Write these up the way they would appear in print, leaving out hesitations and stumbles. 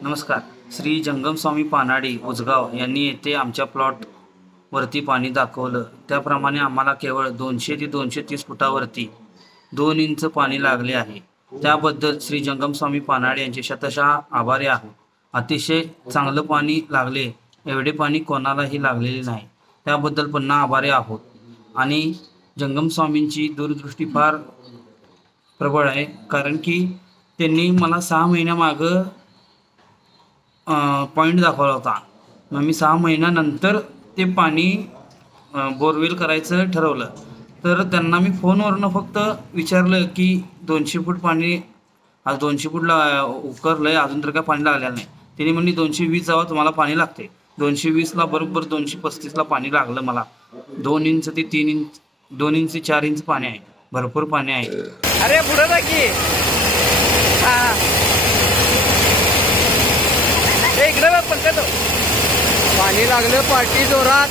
नमस्कार. श्री जंगम स्वामी पानाडी उजगाव यांनी येथे आमच्या प्लॉटवरती पाणी दाखवलं. त्याप्रमाणे आम्हाला केवळ 200 ते 230 फुटावरती 2 इंच पाणी लागले आहे. त्याबद्दल श्री जंगम स्वामी पानाडी यांचे शतशः आभारी आहोत. अतिशय चांगलं पाणी लागले. एवढे पाणी कोणालाही लागलेले नाही. त्याबद्दल पुन्हा आभारी आहोत. आणि जंगम स्वामींची दूरदृष्टी फार प्रबळ आहे, कारण की त्यांनी मला 6 महिन्यामागं पॉईंट दाखवला होता. मग मी 6 महिन्यानंतर ते पाणी बोरवेल करायचं ठरवलं. तर त्यांना मी फोनवरनं फक्त विचारलं की 200 फूट पाणी, आज 200 फूटला उकरलं आहे, अजून तर काय पाणी लागलेलं नाही. त्यांनी म्हणली 220 जावा तुम्हाला पाणी लागते. 220ला बरोबर 235ला पाणी लागलं मला. 2 इंच ते 3 इंच, 2 इंच ते 4 इंच पाणी आहे. भरपूर पाणी आहे. अरे पुढे जा की. इकडे बघ पण पाणी लागलं पार्टी जोरात.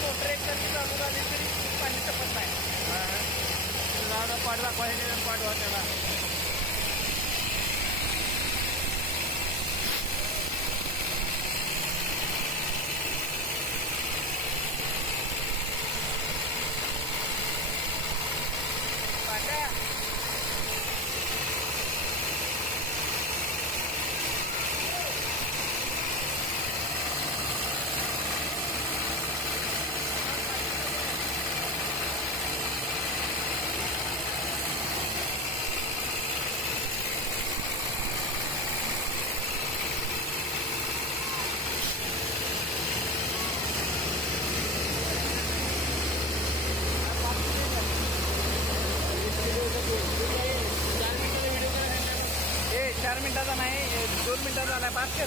मोटर एक चालू झाली तरी पाणी तपत नाही. पाठ दाखवायला पाठवा त्याला. मिनिटाचा नाही, 2 मिनिटाचा आलाय. पाच कर.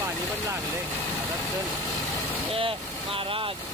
पाणी पण लागले. आता चल महाराज.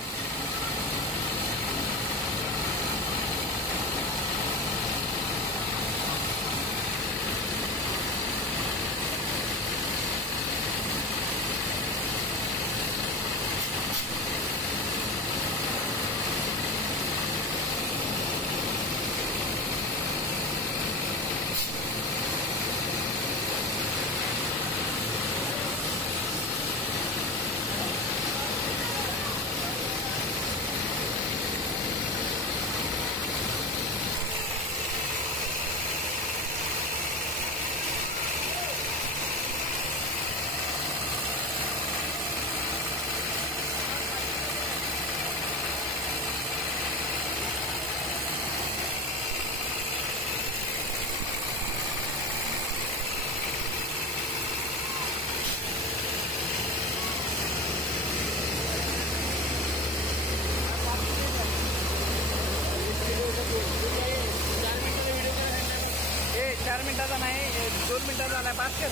मिनिटाचा नाही, 2 मिनिटाचा आलाय. पाच कर.